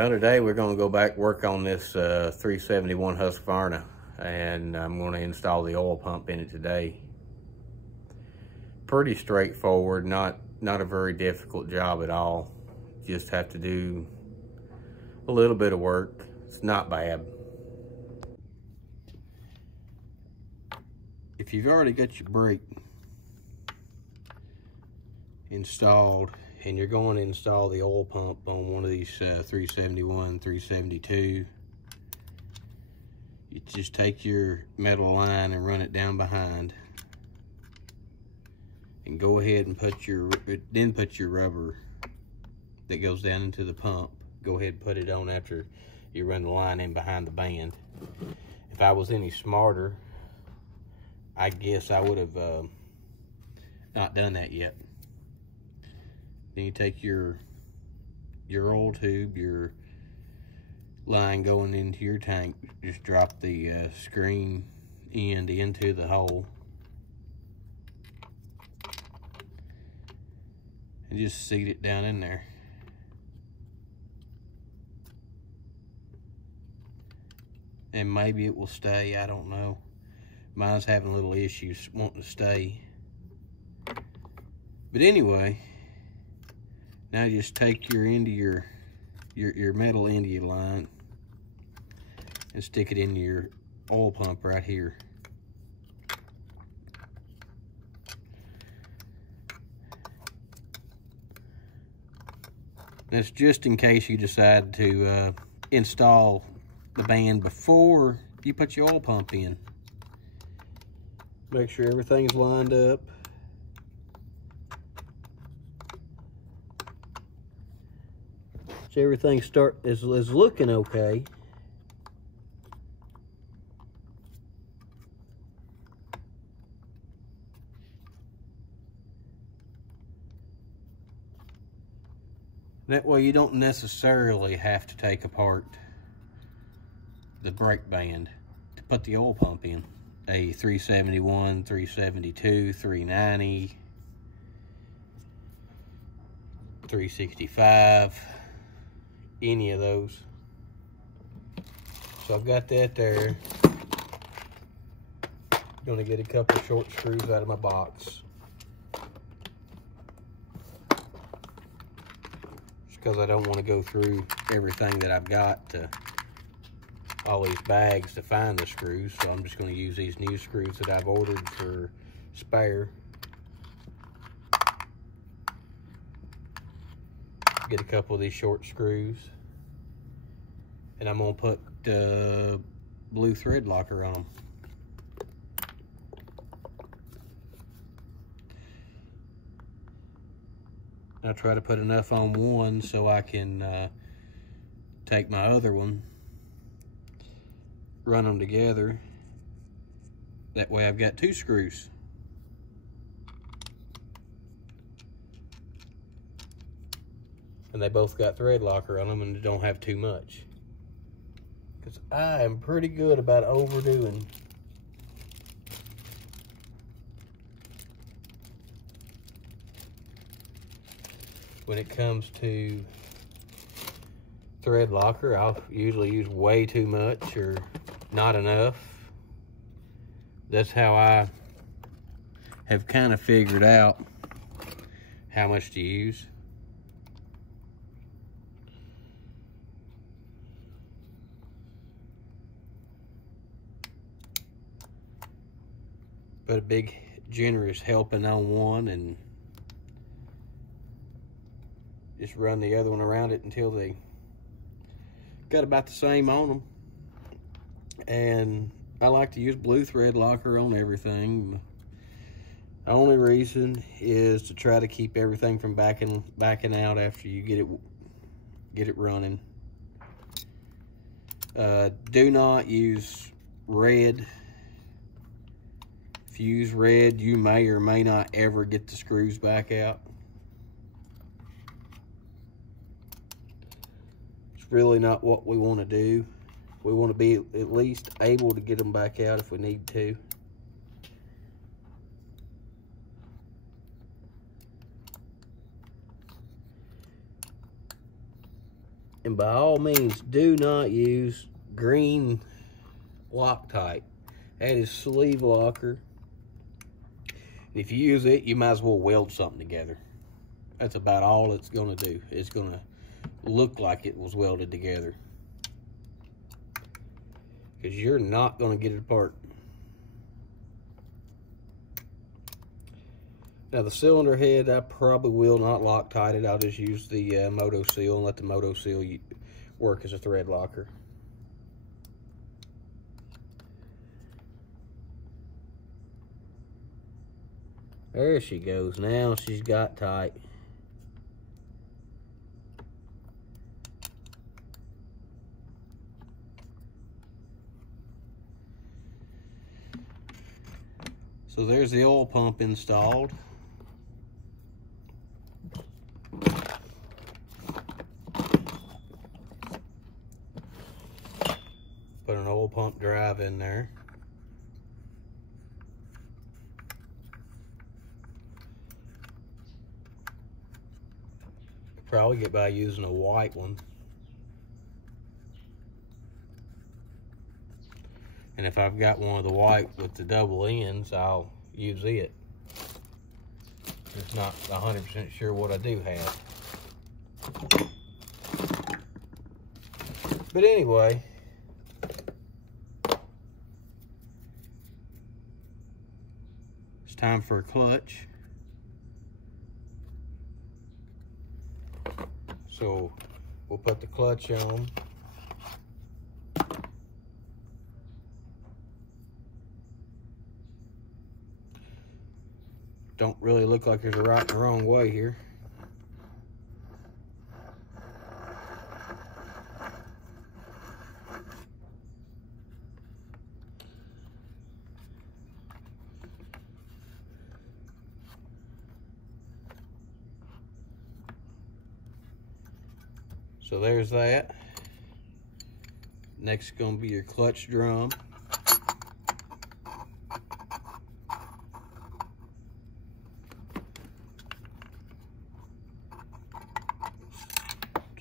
Well, today we're going to go back work on this 371 Husqvarna, and I'm going to install the oil pump in it today. Pretty straightforward, not a very difficult job at all. Just have to do a little bit of work. It's not bad. If you've already got your brake installed and you're going to install the oil pump on one of these 371, 372, you just take your metal line and run it down behind, and go ahead and put your rubber that goes down into the pump. Go ahead and put it on after you run the line in behind the band. If I was any smarter, I guess I would have not done that yet. Then you take your oil tube, your line going into your tank, just drop the screen end into the hole, and just seat it down in there. And maybe it will stay, I don't know. Mine's having a little issues wanting to stay. But anyway, now just take your end of your metal end of your line and stick it into your oil pump right here. That's just in case you decide to install the band before you put your oil pump in. Make sure everything's lined up. So everything is looking okay. That way you don't necessarily have to take apart the brake band to put the oil pump in. A 371, 372, 390, 365, any of those. So I've got that there. Gonna get a couple of short screws out of my box, just because I don't want to go through everything that I've got to all these bags to find the screws. So I'm just going to use these new screws that I've ordered for spare. Get a couple of these short screws, and I'm going to put blue thread locker on them. I'll try to put enough on one so I can take my other one, run them together. That way I've got two screws. And they both got thread locker on them, and they don't have too much. Because I am pretty good about overdoing. When it comes to thread locker, I'll usually use way too much or not enough. That's how I have kind of figured out how much to use. Put a big generous helping on one and just run the other one around it until they got about the same on them. And I like to use blue thread locker on everything. The only reason is to try to keep everything from backing out after you get it running. Do not use red. If you use red, you may or may not ever get the screws back out. It's really not what we want to do. We want to be at least able to get them back out if we need to. And by all means, do not use green Loctite. That is sleeve locker. If you use it, you might as well weld something together. That's about all it's gonna do. It's gonna look like it was welded together, because you're not gonna get it apart. Now the cylinder head, I probably will not Loctite it. I'll just use the Moto Seal and let the Moto Seal work as a thread locker. There she goes. Now she's got tight. So there's the oil pump installed. Put an oil pump drive in there. Probably get by using a white one. And if I've got one of the white with the double ends, I'll use it. Just not 100% sure what I do have. But anyway, it's time for a clutch. So we'll put the clutch on. Don't really look like there's a right and wrong way here. So there's that. Next is going to be your clutch drum.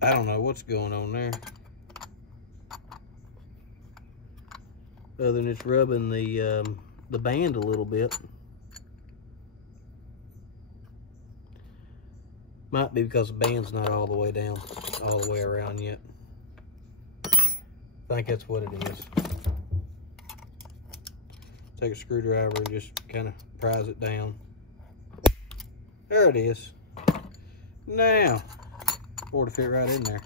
I don't know what's going on there, other than it's rubbing the band a little bit. Might be because the band's not all the way down, all the way around yet. I think that's what it is. Take a screwdriver and just kind of prise it down. There it is. Now, or to fit right in there.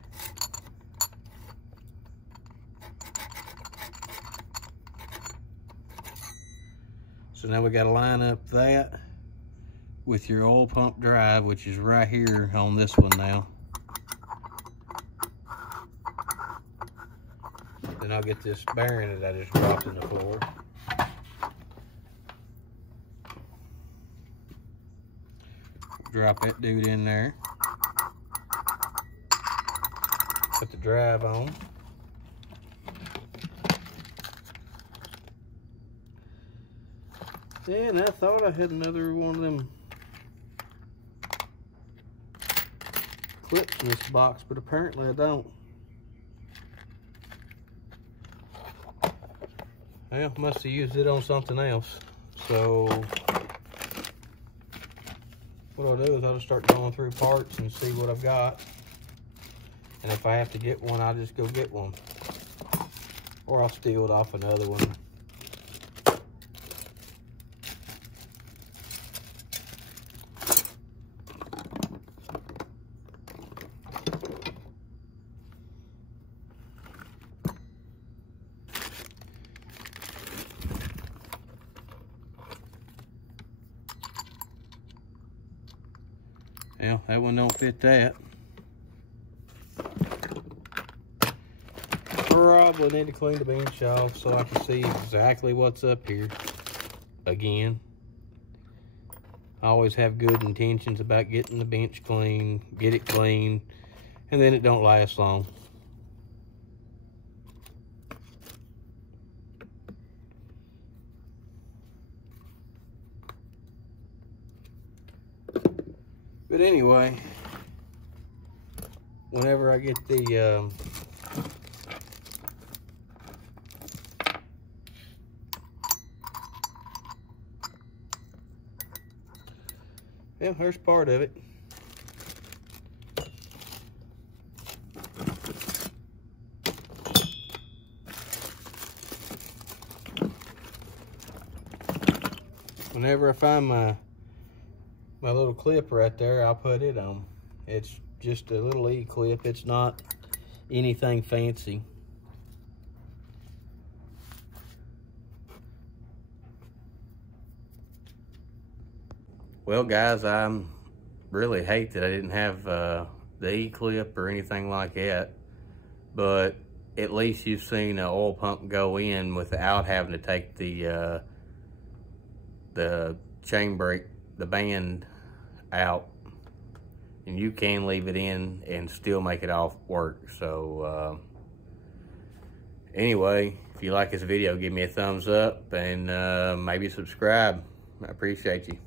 So now we got to line up that with your oil pump drive, which is right here on this one now. Then I'll get this bearing that I just dropped in the floor. Drop that dude in there. Put the drive on. And I thought I had another one of them clips in this box, but apparently I don't. Well, must have used it on something else. So what I'll do is I'll just start going through parts and see what I've got. And if I have to get one, I'll just go get one. Or I'll steal it off another one. Well, that one don't fit that. Probably need to clean the bench off so I can see exactly what's up here. Again, I always have good intentions about getting the bench clean, get it clean, and then it don't last long. But anyway, whenever I get the yeah, there's part of it. Whenever I find my little clip right there, I'll put it on. It's just a little E-clip. It's not anything fancy. Well, guys, I really hate that I didn't have the E-clip or anything like that, but at least you've seen an oil pump go in without having to take the chain brake, the band out, and you can leave it in and still make it all work. So anyway, if you like this video, give me a thumbs up and maybe subscribe. I appreciate you.